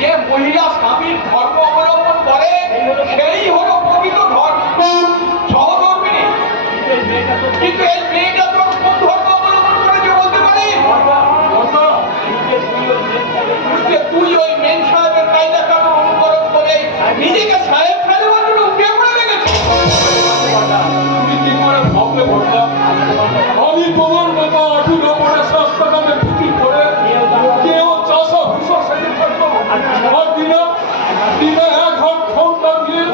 যে মহিলা স্বামীর ধর্ম অবলম্বন করে সেই হলো প্রকৃত ধর্ম সহধর্মিনী। কিন্তু এই মেয়েটা তো কোন ধর্ম অবলম্বন করেছে বলতে পারি? তুই ওই মেন সাহেবের কায়দা কানুন অনুকরণ করে নিজেকে সাহেব সাহেবের জন্য উঠে পড়ে লেগেছে। তুমি কি করে ভাবলে বললাম আমি তোমার মতো আঠুর ওপরে সস্তা দামে বিক্রি করে কেউ চাষা ভুষা সেজে থাকবো আর দিনা দিনে এক হাত ঠোঁটা দিয়ে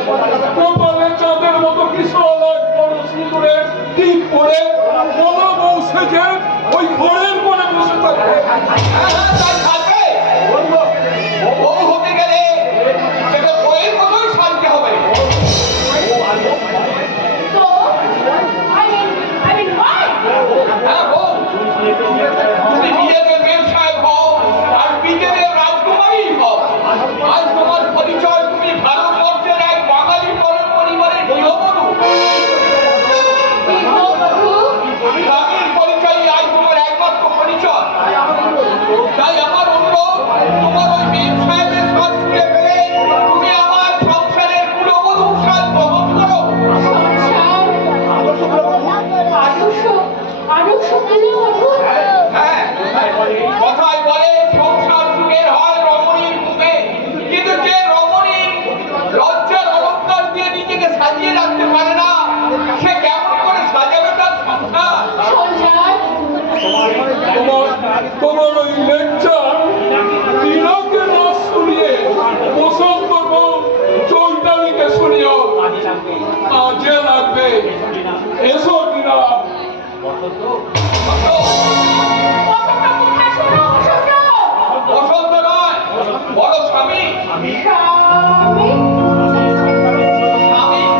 কপালে চাঁদের মতো বিশাল এক বড় সিঁদুরে টিপ পরে বড় বউ সেজে ওই ঘরের মনে বসে থাকবে। তাই থাকবে বউ হতে গেলে সেটা বইয়ের মতোই শান্তি হবে। হ্যাঁ বউ, তুমি বিয়েতে মেম সাহেব হও আর বিয়েতে রাজকুমারী হও। আজ তোমার পরিচয় তুমি ভারতবর্ষের এক বাঙালি পরিবারের গৃহবধূ। স্বামীর পরিচয় আজ তোমার একমাত্র পরিচয়। তাই আমার অনুরোধ, তোমার ওই মেম সাহেবের সাজ খুলে ফেলে তুমি আমার সংসারের কুলবধূর সাজ গ্রহণ করো। হ্যাঁ, কথায় বলে সংসার সুখের হয় রমণীর মুখে, কিন্তু যে রমণী লজ্জার অলঙ্কার দিয়ে নিজেকে সাজিয়ে রাখতে পারে না সে কেমন করে সাজাবে তার সংসার? তোমার ওই লেকচার দিনাকে না শুনিয়ে পছন্দ করবো চৈতালিকে শুনিও। আজে লাগবে এসো দিনা। বসন্ত নয়, বড় স্বামী। স্বামী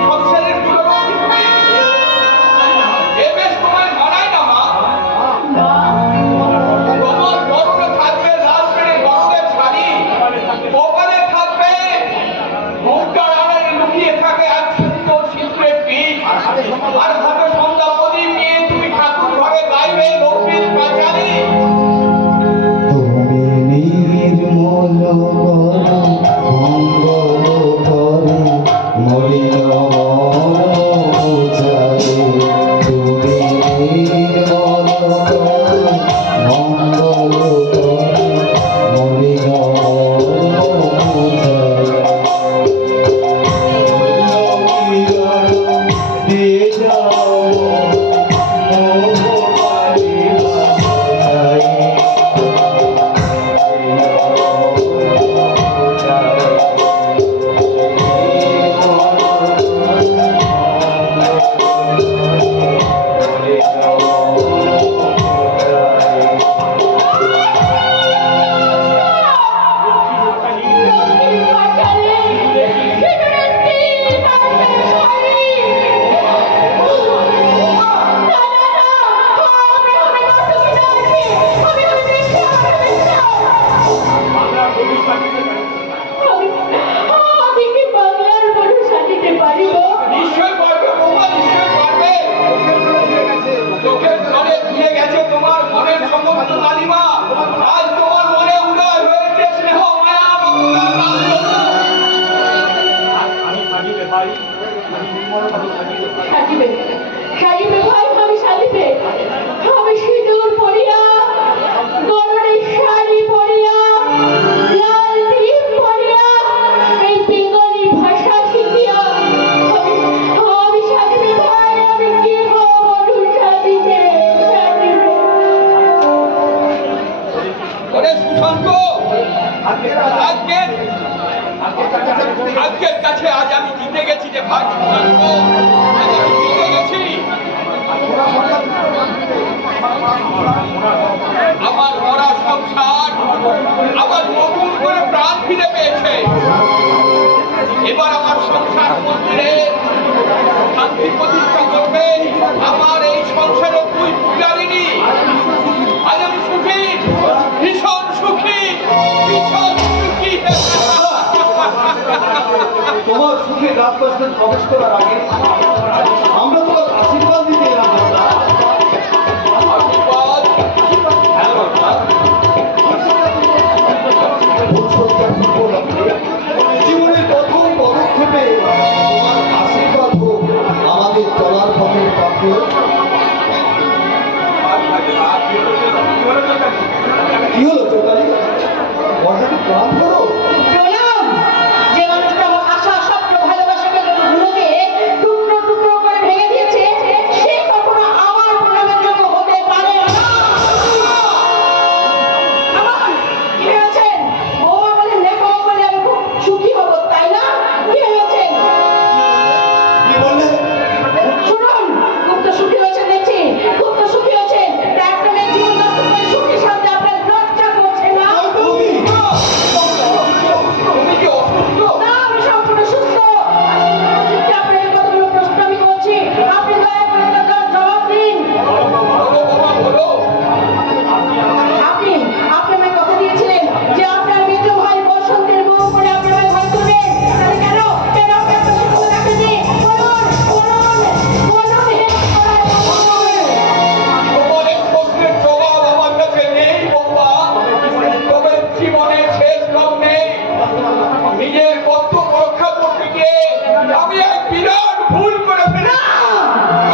সংসারের কুলরক্ষী তুমি। এ বেশ তোমায় মানায় না মা। তোমার বড় ভাই থাকবো আমি জিতে গেছি। আমার মরা সংসার আবার নতুন করে প্রাণ ফিরে পেয়েছে। এবার আমার সংসার মন্দিরে শান্তি প্রতিষ্ঠা করবে আমার এই সংসারে তুই পূজারিনী। আজ আমি সুখী, ভীষণ সুখী, ভীষণ সুখী। তোমার সুখে রাজপ্রাসাদে প্রবেশ করার আগে আমরা তোমার আশীর্বাদ দিতে এলাম দাদা। আশীর্বাদ হ্যাঁ দাদা, জীবনের প্রথম পদক্ষেপে তোমার আশীর্বাদ হোক আমাদের চলার পথের পথে। কি হলো চৈতালি, বর্ষাকে প্রাণ করো। প্রণাম। যে মানুষটা আমার আশা স্বপ্ন ভালোবাসাগুলোকে টুকরো টুকরো করে ভেঙে দিয়েছে সে কখনো আমার প্রণামের যোগ্য হতে পারে না। আমার কি ভেবেছেন বৌমা বলে লেখা বলে আমি খুব সুখী হব তাই না? কি ভেবেছেন? কি বললে? শুনুন, খুব তো সুখী হয়েছেন দেখছি, খুব তো সুখী হয়েছেন। তা একটা মেয়ে জীবন নষ্ট করে সুখী শান্তি আপনার লজ্জা করছে না? তুমি তুমি কি অসুস্থ? না, আমি সম্পূর্ণ সুস্থ। আজকে আপনার এই কতগুলো প্রশ্ন আমি করছি, আপনি দয়া করে তার জবাব দিন। বলো বাবা বলো। আপনি আমায় কথা দিয়েছিলেন যে আপনার মেজ ভাই বসন্তের বউ করে আপনি আমায় ভয় করবেন। তাহলে কেন কেন আপনি আপনার সাথে রাখেননি? বলুন বলুন বলুন হে তোমার এই প্রশ্নের জবাব আমার কাছে নেই বাবা। তবে জীবনের শেষ লগ্নে নিজের কর্তব্য রক্ষা করতে গিয়ে আমি এক বিরাট ভুল করে ফেলেছি।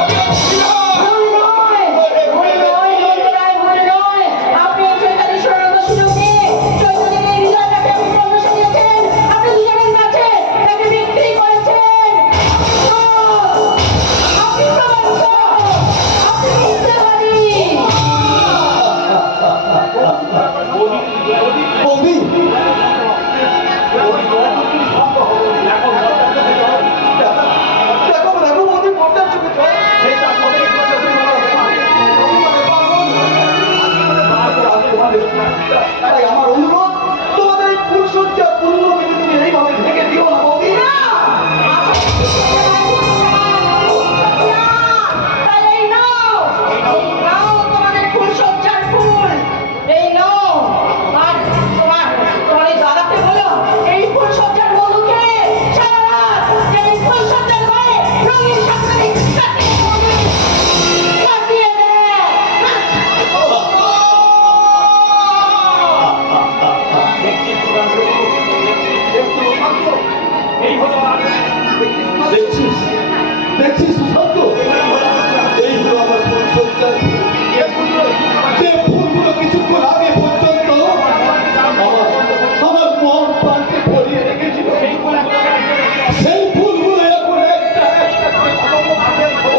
আমি এক বিরাট ভুল নয়, ভুল নয়, ভুল নয়। আপনি চৈতালির স্বর্ণতা সুযোগ নিয়ে চৈতালির এই হৃদয়টাকে আপনি প্রবেশে দিয়েছেন। আপনি দুজনের মাঝে তাকে বিক্রি করেছেন। আপনি প্রমাণিত, আপনি মিথ্যাবাদী। বৌদি, দেখো দেখো বৌদি, পর্দার চোখে চল। তাই আমার অনুরোধ, তোমাদের এই ফুলসজ্জা পূর্ণকে তুমি এইভাবে ঢেকে দিও না বৌদি। না! তাই এই নাও তোমাদের ফুলসজ্জার ফুল। এই নাও। আর তোমার এই দাদাকে বলো এই ফুলসজ্জার মধুকে সারা রাত এই ফুলসজ্জার ঘরে রঙিন সাংসারিক কাটিয়ে দেয়। দেখছিস দেখছিস সুশান্ত, এই হলো আমার ফুলসজ্জার ফুল। যে ফুলগুলো কিছুক্ষণ আগে পর্যন্ত আমার মন প্রাণকে ভরিয়ে রেখেছিল, সেই ফুলগুলো এখন একটা একটা করে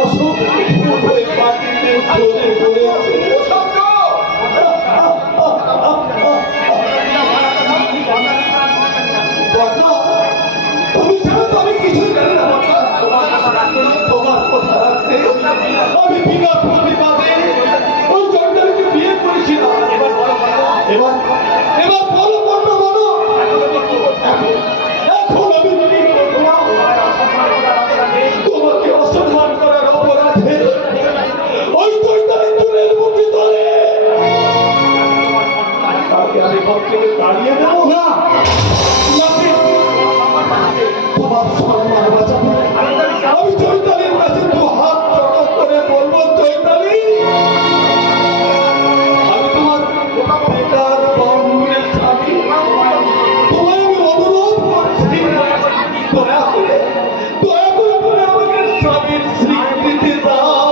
অসুখ ফুল হয়ে মাটিতে ঝরে পড়ে আছে। বর্ণা, তুমি ছাড়া তো আমি কিছুই জানি না বর্ণা। তোমার কথা রাখতে আমি বিনা প্রতিবাদে ওই জন্ডারিকে বিয়ে করেছিলাম। এবার এবার বলো বর্ণা, বলো এখন আমি কি করলাম? তোমাকে অসম্মান করার অপরাধে ওই জন্ডারি চুলের মুঠি ধরে তাকে আমি ঘর থেকে তাড়িয়ে দেবো না। তোমার সম্মান বাঁচাবে। আমি চৈতালির কাছে দু হাত জড়ো করে বলবো, চৈতালি, আমি তোমার পিতার বন্ধুরের স্বামী, তোমায় আমি অনুরোধ করছি, দয়া করে তুমি আমাকে স্বামীর স্বীকৃতি দাও।